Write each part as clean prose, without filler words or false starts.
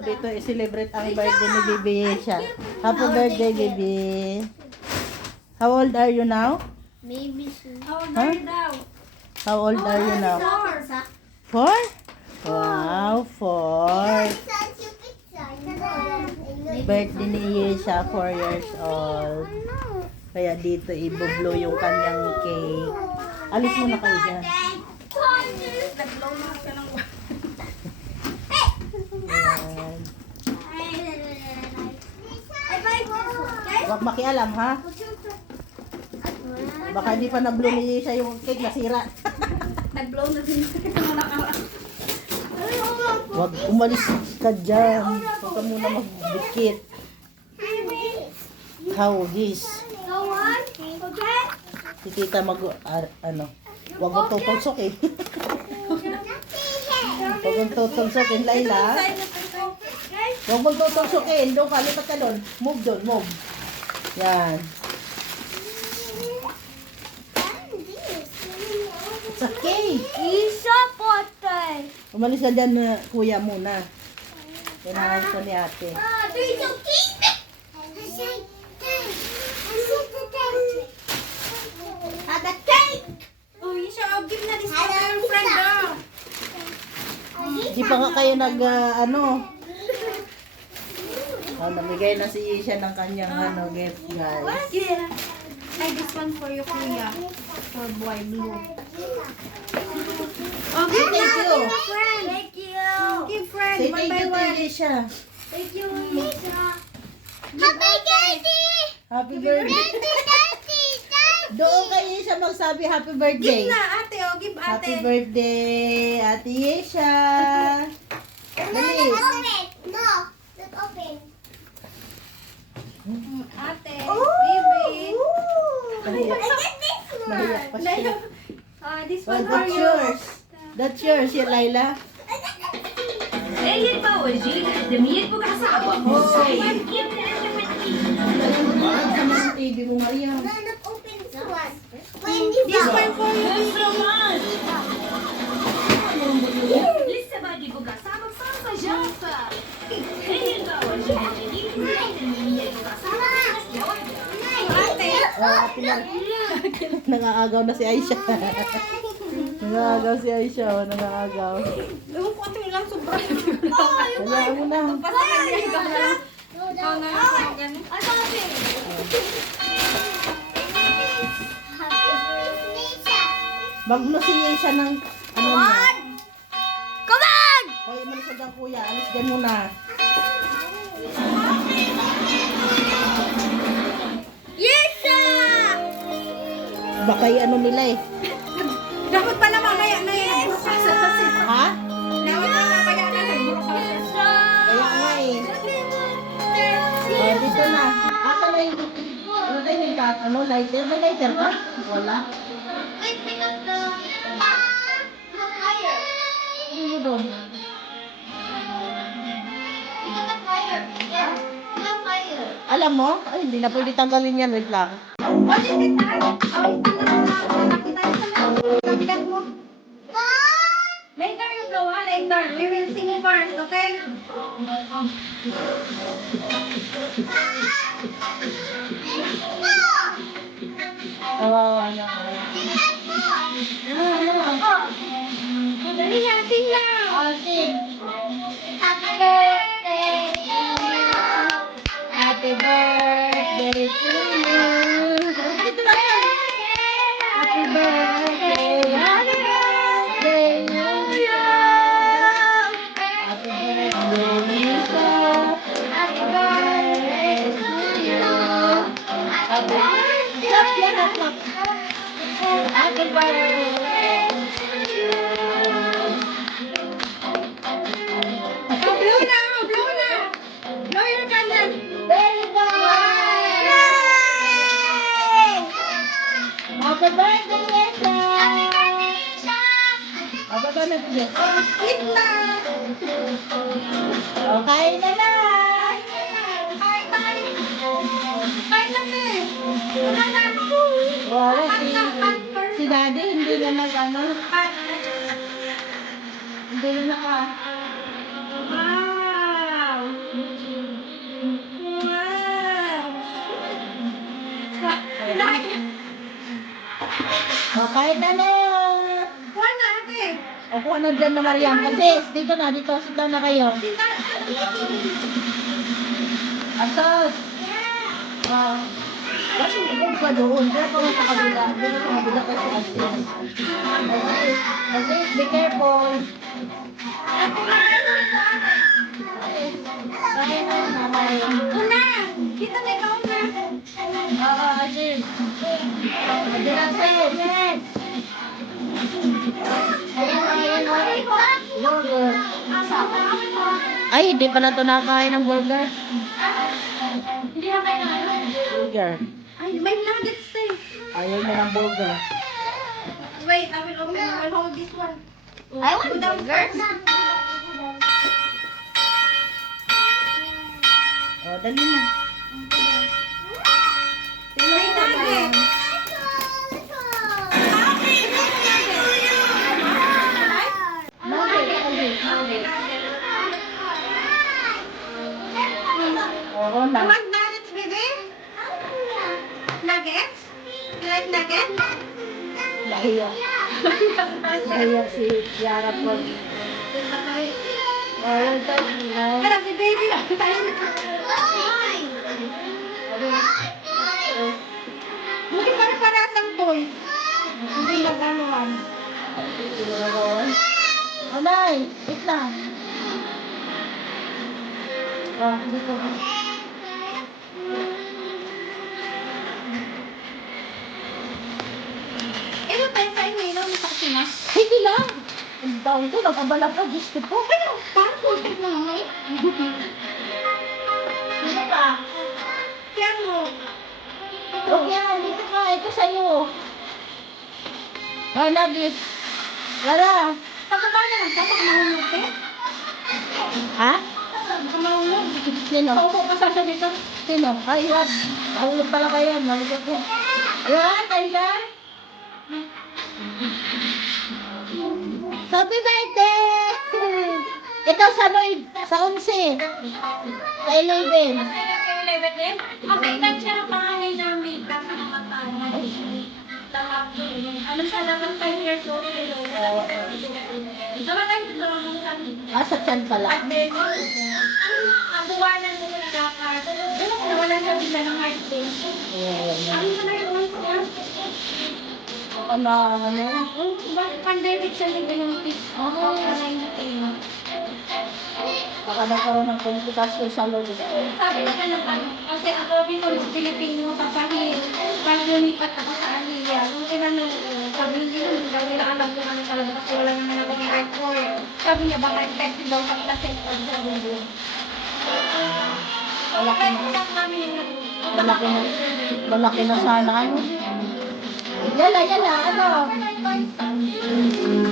Dito i-celebrate ang birthday ni Bibi siya. Happy birthday, Bibi. How old are you now? Maybe soon. Huh? How old are you now? 4? Wow, 4. Birthday ni Yesha, 4 years old. Kaya dito i-blow yung kanyang cake. Alis mo na kayo dyan. Huwag makialam, ha? Baka hindi pa na-blow ni Yesha yung cake, nasira. Nag-blow na din. Huwag umalis ka dyan. Huwag ka muna magdikit. How this? Si tita ano. Huwag mo tutulsokin. Huwag mo tutulsokin, Layla. Huwag mo tutulsokin. Doon ka, lipat ka doon. Move doon, move. Yan. It's okay. Isa potay. Umalis ka dyan, kuya, muna. Kailangan ko ni ate. It's okay. Have a cake. Oh, Isha, I'll give na this to your friend. Di pa nga kayo ano. Namigay na si Isha ng kanyang gift, guys. Yeah. Ay, this one for you, kuya. For boy blue. Okay, Thank you. friend. Thank you. Okay, friend. Say One thank by you to one. Isha. Thank you, Isha. Happy birthday. Happy birthday. Doon kay Isha magsabi happy birthday. Give na, ate. Oh, give ate. Happy birthday, Ate Isha. Dali. No, let's open. Ate, Oh. baby. Nahiya. Nahiya pa siya. This Oh, one for that's you. yours. That's yours, Layla. Ehin ba, Oji? Damihan mo kasama mo. Sayang kim na naman Sama sa TV mo, Maria. Let's open this one. This one for you. Lisa ba di mo kasama sa Jasa? Ehin ba, Oji? Damihan mo kasama Ate. Ate na. Nangaagaw na si Aisha. Nangaagaw si Aisha. Nangaagaw. Ewan ko ito lang sobra. Kaya mo na. Basta kanya ka lang. Maglo si Aisha ng ano niya. Come on! Hoy, umalis ka dyan, kuya. Alis dyan muna. Yes! Baka ano nila eh. Dapat pala mamaya na yan. Ha? Dapat pala mamaya na yan. Kaya nga eh. Dito na. Ata na yung... Ano tayo yung lighter? May lighter ka? Wala. Ano doon? Alam mo? Ay, hindi na pwede tanggalin yan. Wait lang. Later you blow, later. We will sing first, okay? Kawawa na. Dali nga, sing lang. Happy birthday to you. Happy birthday to you. Happy birthday. Happy birthday to you. Eat na! O, kain na na! Kain tayo! Kain na na eh! Wala na ako! Wala, si daddy hindi na ano, hindi na naka, Wow! Wow! o, kain na na! Kuha na ate! O, kung ano dyan na Mariam, kasi dito na, dito, sit down na kayo. Asas! Kasi huwag ka doon, kaya pa sa kabila, doon sa kabila kasi asin. Kasi, be careful. Kain na, mamay. Una! Kita na ikaw na! Oo, asin. Asin asin. Ayan, burger. Ay, hindi pala ito nakakain ng burger. Hindi na kayo na. Burger. Ay, may nuggets eh. Ayaw na ng burger. Wait, I will open. I will hold this one. I want burgers. O, dali na. May nuggets. Oo na. You want nuggets, baby? Nuggets? You like nuggets? Nahiya. Nahiya si Yara po. Wala tayo. Hello, si baby. Hindi para-parasang toy. Hindi nag-anuhan. Anay, wait lang. Oh, dito. Ito tayo sa inyo, ilaw mo sa kusina. Hindi lang. Ang taon ko, nag-abala ka, gusto ko. Pero, parang putik na nga eh. Dito ka. Kaya mo. Okay, dito ka. Ito sa'yo. Oh, nugget. Lara. Pagkaba na lang, tapos mahulog eh. Ha? Baka mahulog. Sino? Paupo ka sa dito. Sino? Ay, yan. Mahulog pala kayo. Mahulog ko. Yan, Tyler. Happy birthday! Ito sa Lloyd, sa 11. Sa 11. Okay, lang siya ng panganay namin. Kasi namatay. Ano siya naman 5 years old. Namatay ito. Ah, sa tiyan pala. At then, ang buwanan mo ng dapat. Nawala siya bigla ng heart pain. Ano mo na yun? Ano, ano? Pandemic siya nag-inumpis. Oo. Baka nagkaroon ng komplikasyon sa Lloyd. Sabi na lang ano, kasi ang sabi ko ng Pilipino kapahil, pag lumipat ako sa Aliyah, nung tinanong ko, sabi niya, hindi daw nila alam kung ano talaga kasi wala naman ako ng record. Sabi niya, baka infected daw sa plastic pag sa bubo. Malaki na. Kaya kami yung Malaki na. Malaki na sana. Ano? Yala, yala. Ano?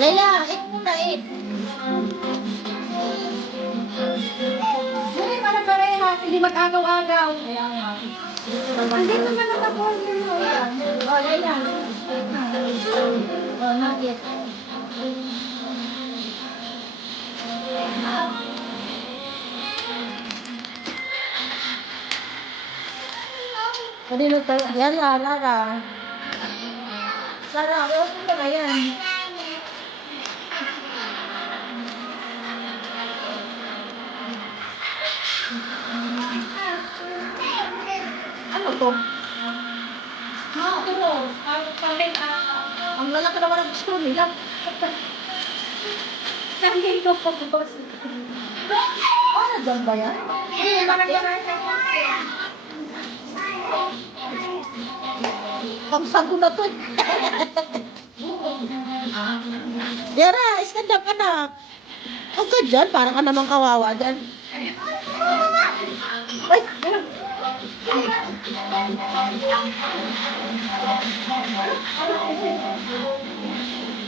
Yala, eat muna, eat. Hindi pa na parehas, hindi mag-agaw-agaw. Kaya nga. Andito naman ang tapos nyo. Oh, yala. Oh, nugget. Kanino tayo? Yala, Lara. Lara, open mo na yan. Ano to? Ito, pamit Ang lalaki naman ang gusto nila. sabi ko po boss. Ano dyan ba yan? Hindi, parang Pagsago na to. Yara, stand up anak. Huwag ka dyan, parang ka naman kawawa dyan. Ay!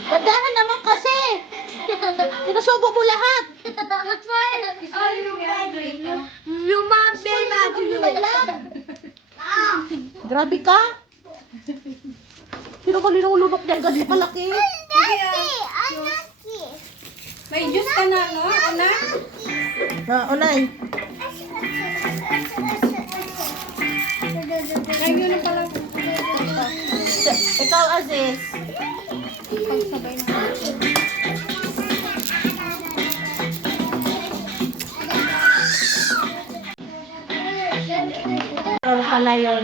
Padahan naman kasi. Pinasubo mo lahat. That's why. Oh, yung graduate. Yung mga baby. Grabe ka. Sino ba linulunok niyan? Ganyan kalaki. May juice ka na, no? Anak? Unay. Kayo na pala. Ikaw, Aziz. Pagsabay na. Pero pala yun.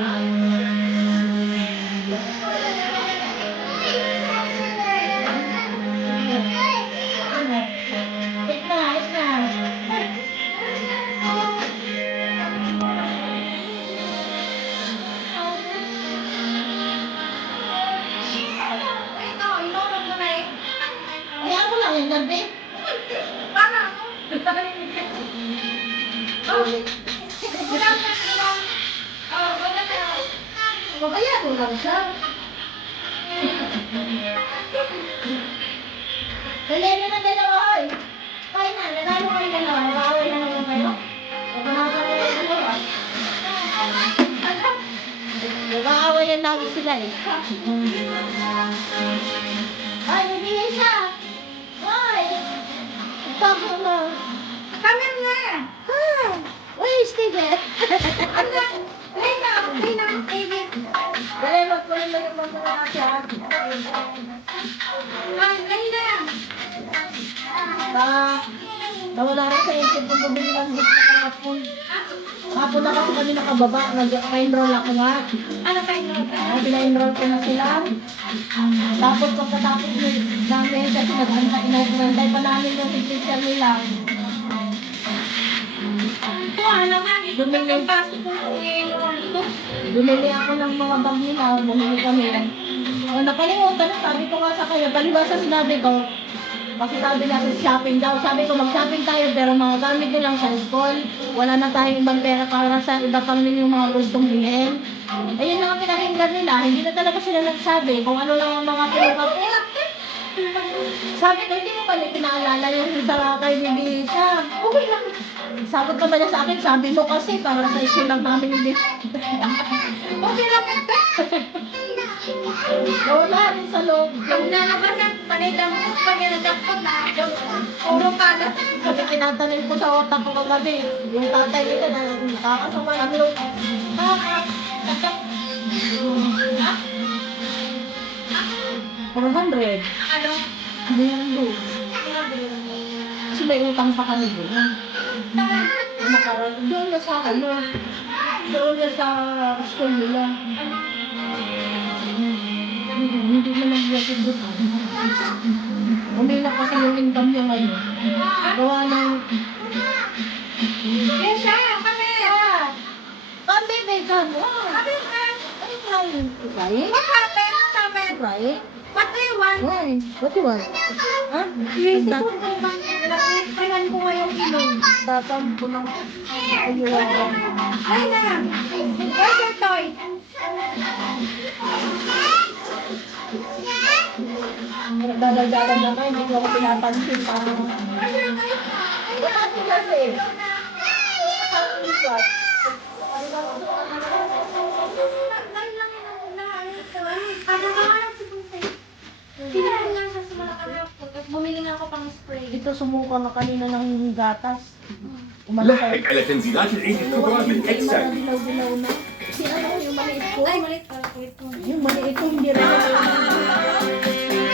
Ito, inurog mo na eh. Kaya mo lang yung gabi. Para ako. Oh, ulang na sila. Oh, ulang na. Kaya mo lang siya. Dali na ng dalawa, oy. Kaya na, nagano kayo dalawa. Nag-aaway na naman kayo. Nag-aaway na namin sila eh. Ay, nabigay siya. Ay! Tako na. Kami nga. Uy, Steven. Anak, Lina, David. Dali, magkunin lang yung mga natin. Ay, Lina. Nawala rin sa isip kung bumili ng book na kahapon. Kahapon na kasi kami nakababa. Nag-enroll ako nga. Ano kayo? Pina-enroll ko na sila. Tapos pagkatapos namin kasi nag-antay pa namin yung signature nila. Ano nga? Bumili. Pasok ko ito. Bumili ako ng mga bag nila. Bumili kami. Nakalimutan na. Sabi ko nga sa kanya. Palibasa sinabi ko. Kasi sabi niya sa shopping daw. Sabi ko mag-shopping tayo pero mga gamit nyo lang sa school. Wala na tayong ibang pera para sa iba pang yung mga gustong bilhin. Ayun lang ang pinakinggan nila. Hindi na talaga sila nagsabi kung ano lang ang mga pinagkakot. Sabi ko, hindi mo pala pinaalala yung sa kay Bibi siya. Okay lang. Sabi ko ba niya sa akin, sabi mo kasi para sa issue lang namin yung Okay lang. wala rin sa loob. Yung nalabasan, panitang pag yan nagkakot na. Puro pala. Kasi tinatanim ko sa otak ko kagabi. Yung tatay nila na nakakasama ng loob. $400. Ano? Hindi yan doon. Kasi may utang pa kami doon. Doon na sa ano. Doon na sa school nila. Hindi na lang yung doon. Umila kasi yung income niya ngayon. Gawa ng... Yes, sir. Kami. Kami, may kamo. Kami, sir. Ay, Ryan. Ryan? Bakit? Sabi. Ryan? What do you want? Why? What do you want? Ha? Hindi ko naman ko ngayong ilong. Tatang ko ng ayun. Ay na! Where's your toy? Dadagdagan naman, hindi ko ako pinapansin. Parang... Bakit kasi? Bumili nga ako pang spray. Ito sumuka na kanina ng gatas. لحق على تنزيلات العيد الكبرى من اكسل. Dilaw-dilaw na. Si ano yung maliit ko? Ay, maliit pala ko ito. Yung maliit ko hindi rin.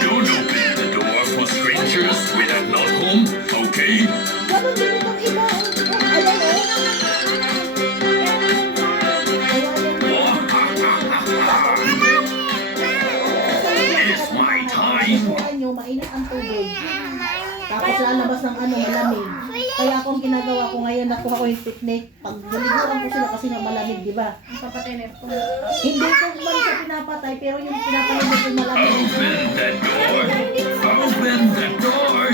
Don't open the door for strangers when I'm not home, okay? Ganon din itong iba. Ayan It's my time. nyo, mainit ang tubig. Tapos lalabas ng ano, malamig. Kaya akong ginagawa ko ngayon, nakuha ko yung technique. Pag naliguran ko sila kasi nga malamig, di ba? Papatayin ko. Hindi ko man siya pinapatay, pero yung pinapatay ko yung malamig. Open the door.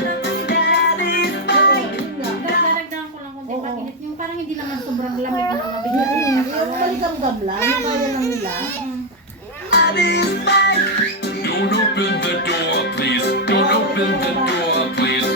Dadagdagan ko lang kung di paginit. Yung parang hindi naman sobrang lamig na mabigyan. Yung maligam-gam lang, yung kaya lang nila. Don't open the door, please. Don't open the door, please.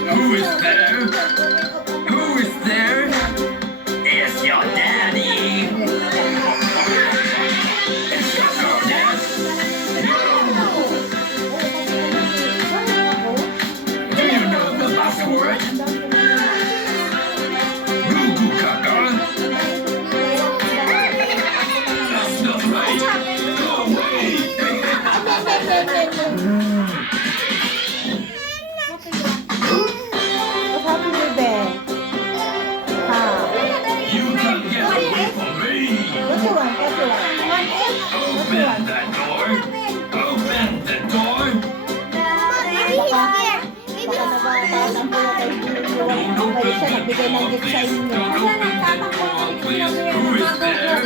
magbigay ng gift sa inyo. Wala na, tatakbo kami. Please, who is there?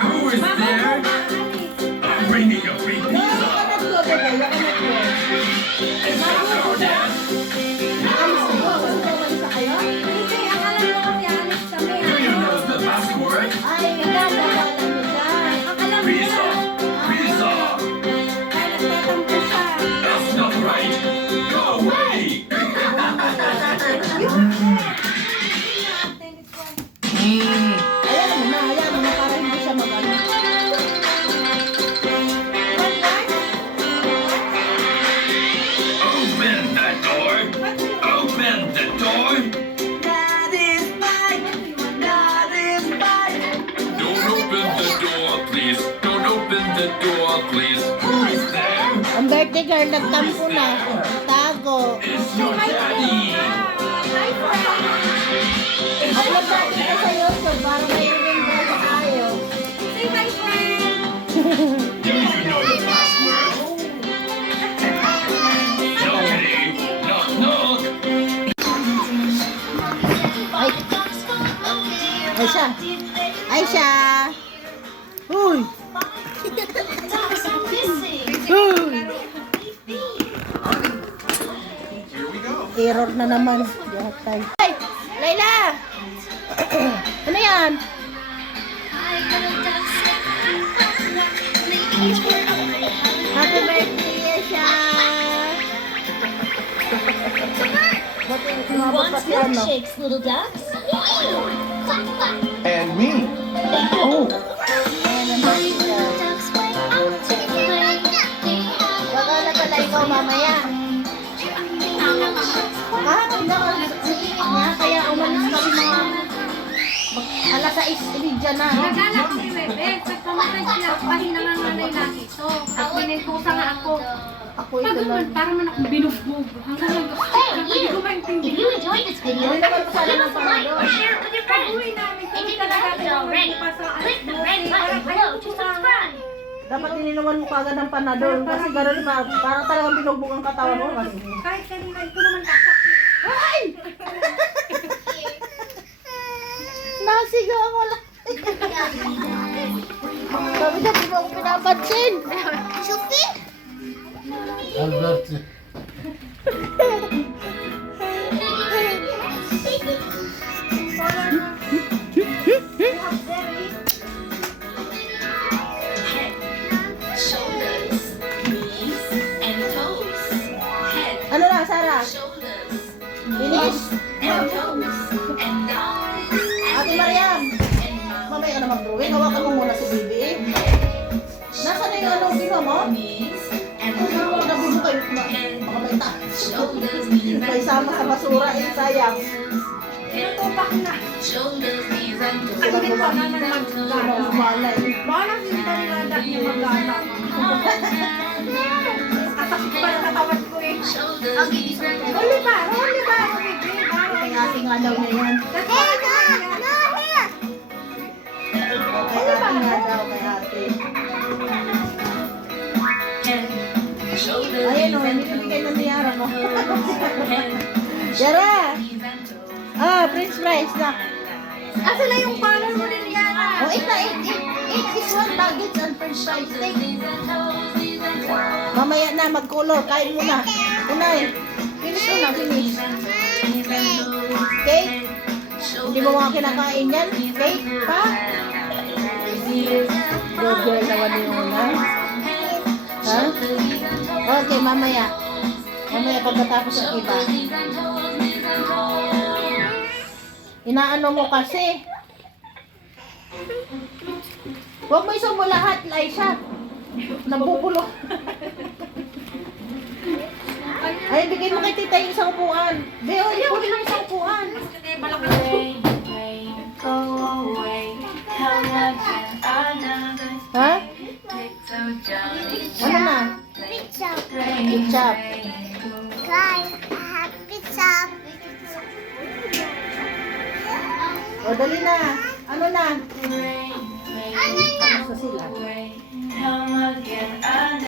Who is there? I'm bringing a free Yung pizza. anak ko, bebe, yung anak ko. It's not our dad. Alis kayo? Alis na kayo? Hindi, akala mo kasi alis kami. Do you know the password? Ay, nagdadala mo dyan. Akala mo Pizza. Pizza. Kaya nagtatampo siya. That's not right. Go away. Ayan mo na, para hindi siya mag-ano. Open that door. Open the door. That is mine. That is mine. Don't open the door, please. Don't open the door, please. Who is there? Ang birthday girl, nagtampo na. Tago. It's your daddy. Upload natin ito sa YouTube para may remember sa tayo. Say my friend. Do you know the password? Nobody. Knock, knock. Ay. Ay siya. Ay siya. Uy. Uy. Error na naman. Yatay. Ay! Layla! Ano yan? Happy birthday, Asha! Ba't umabot pa si ano? little ducks? And me. Oh! Ayan ang birthday. Baka na pala ikaw mamaya. Hindi ako naisip niya, kaya umalis kami mga alas 6:30 na. Nagala ko si Bebe. Pag pumatay sila, pahinga nga nanay na ito. At pinintusa nga ako. Ako Pag ito naman, lang. parang man ako binugbog. Hanggang hindi ko If maintindihan. you enjoyed this video, Hindi naman sana give ng us a like or panalo. share it with your Pag-uwi friends. namin, And kami if you talaga haven't already, click the red button below to subscribe. Dapat ininuman mo kagad ng panadol kasi gano'n pa, parang talagang binugbog ang katawan mo kasi. Kahit kanina, ito naman kakakit. Ay! Nasigaw ang wala. Sabi na, di mo ako pinapansin. Sufi? Albert. Shoulders, knees, and toes. Head, Ano na, Sarah? shoulders, Bilis. and toes. And arms, Ate Mariam. Mamaya ka na mag-drawing. Hawakan mo muna si Bibi. Nasaan na yung ano, ginawa mo? knees, and Kung toes. nabubo kayo, mga baita. Shoulders, knees, May and sama sa basura, sayang. Tinutupak na. shoulders, knees, and toes. Ang hindi pa naman mag-gana. Malay. Baka hindi pa nilada niya mag-gana. Kasakit pa ng katawan ko eh. Shoulders, knees, and toes. Huli ba? Huli ba? Huli ba? Ang ating nga daw na yan. Hey, no! No, here! Kay ate nga daw, kay ate. Head, shoulders, Ayan o, knees, and hindi bigay ng niyara mo. head, Yara! knees, and toes. Ah, french fries na. Asa na yung color mo ni Liana? Oh, eat this one, nuggets and french fries. Take. Mamaya na, mag-color. Kain mo na. Unay. Finish mo na, finish. Cake? Hindi mo mga kinakain yan? Cake pa? Good girl naman yung unay. Ha? Okay, mamaya. Mamaya pagkatapos ang iba. Inaano mo kasi. Huwag mo isumo lahat, Laisha. Nabubulok. Ay, bigay mo kay tita yung isang upuan. Beo, kunin mo isang upuan. Ha? Ano na? Pizza. Ketchup. Guys, I have pizza. O, dali na. Ano na? Ano na? Tapos na sila.